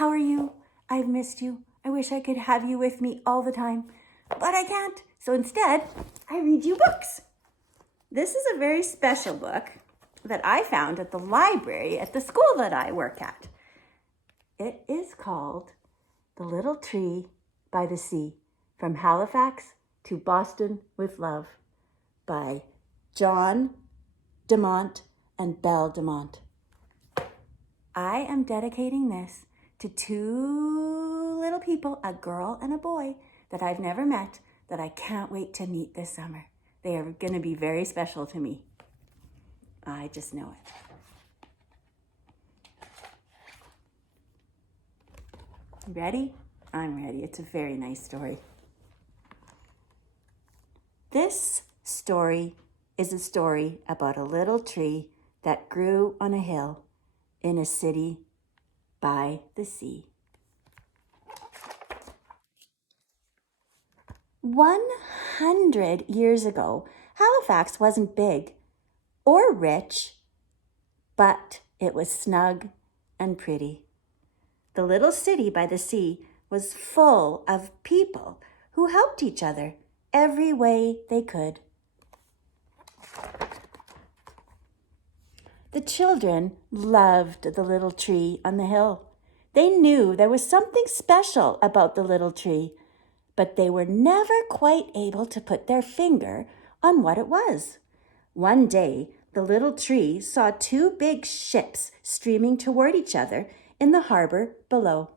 How are you? I've missed you. I wish I could have you with me all the time, but I can't. So instead, I read you books. This is a very special book that I found at the library at the school that I work at. It is called The Little Tree by the Sea, From Halifax to Boston with Love, by John Dumont and Belle Dumont. I am dedicating this to two little people, a girl and a boy, that I've never met, that I can't wait to meet this summer. They are going to be very special to me. I just know it. Ready? I'm ready. It's a very nice story. This story is a story about a little tree that grew on a hill in a city by the sea. 100 years ago, Halifax wasn't big or rich, but it was snug and pretty. The little city by the sea was full of people who helped each other every way they could. The children loved the little tree on the hill. They knew there was something special about the little tree, but they were never quite able to put their finger on what it was. One day, the little tree saw two big ships streaming toward each other in the harbor below.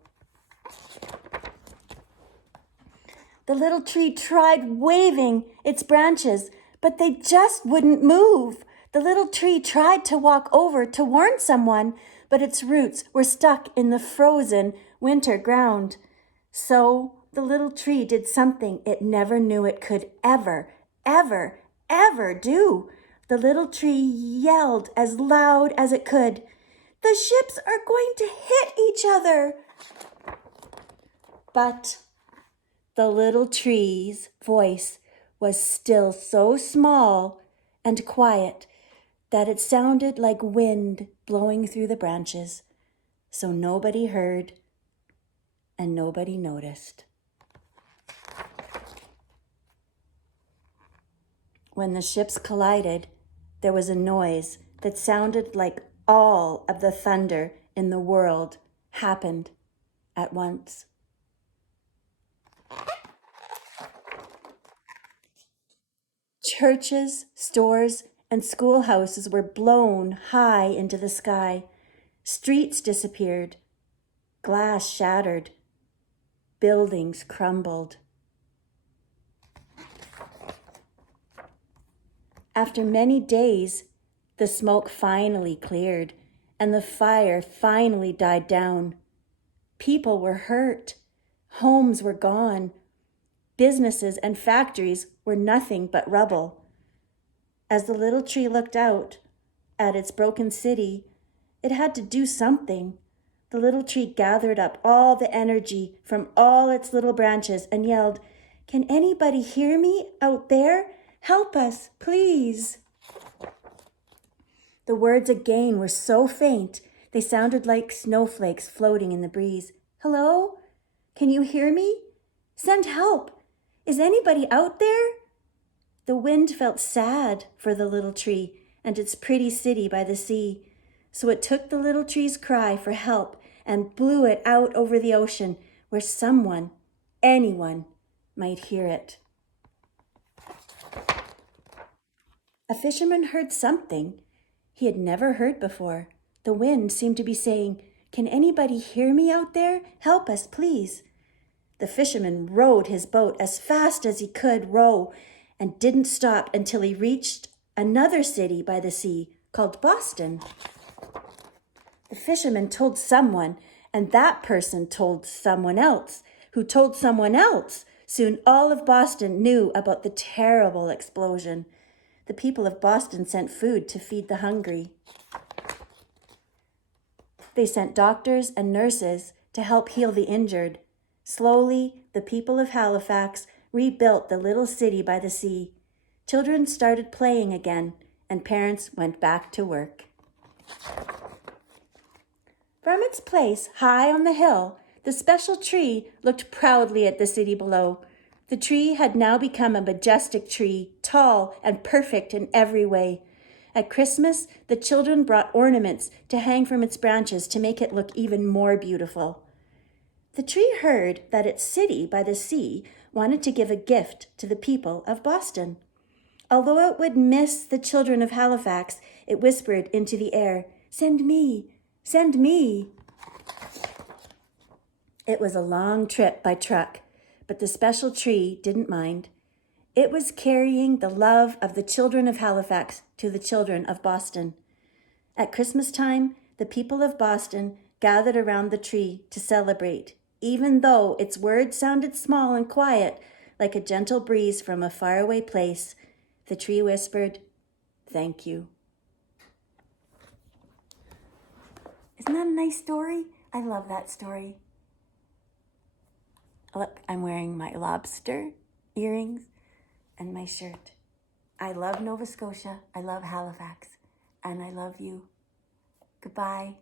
The little tree tried waving its branches, but they just wouldn't move. The little tree tried to walk over to warn someone, but its roots were stuck in the frozen winter ground. So the little tree did something it never knew it could ever do. The little tree yelled as loud as it could, "The ships are going to hit each other!" But the little tree's voice was still so small and quiet that it sounded like wind blowing through the branches, so nobody heard and nobody noticed. When the ships collided, there was a noise that sounded like all of the thunder in the world happened at once. Churches, stores, and schoolhouses were blown high into the sky. Streets disappeared. Glass shattered. Buildings crumbled. After many days, the smoke finally cleared and the fire finally died down. People were hurt. Homes were gone. Businesses and factories were nothing but rubble. As the little tree looked out at its broken city, it had to do something. The little tree gathered up all the energy from all its little branches and yelled, "Can anybody hear me out there? Help us, please." The words again were so faint, they sounded like snowflakes floating in the breeze. "Hello? Can you hear me? Send help. Is anybody out there?" The wind felt sad for the little tree and its pretty city by the sea, so it took the little tree's cry for help and blew it out over the ocean where someone, anyone, might hear it. A fisherman heard something he had never heard before. The wind seemed to be saying, "Can anybody hear me out there? Help us, please." The fisherman rowed his boat as fast as he could row and didn't stop until he reached another city by the sea called Boston. The fisherman told someone, and that person told someone else, who told someone else. Soon all of Boston knew about the terrible explosion. The people of Boston sent food to feed the hungry. They sent doctors and nurses to help heal the injured. Slowly, the people of Halifax rebuilt the little city by the sea. Children started playing again, and parents went back to work. From its place high on the hill, the special tree looked proudly at the city below. The tree had now become a majestic tree, tall and perfect in every way. At Christmas, the children brought ornaments to hang from its branches to make it look even more beautiful. The tree heard that its city by the sea wanted to give a gift to the people of Boston. Although it would miss the children of Halifax, it whispered into the air, "Send me, send me." It was a long trip by truck, but the special tree didn't mind. It was carrying the love of the children of Halifax to the children of Boston. At Christmas time, the people of Boston gathered around the tree to celebrate, even though its words sounded small and quiet, like a gentle breeze from a faraway place. The tree whispered, "Thank you." Isn't that a nice story? I love that story. Look, I'm wearing my lobster earrings and my shirt. I love Nova Scotia, I love Halifax, and I love you. Goodbye.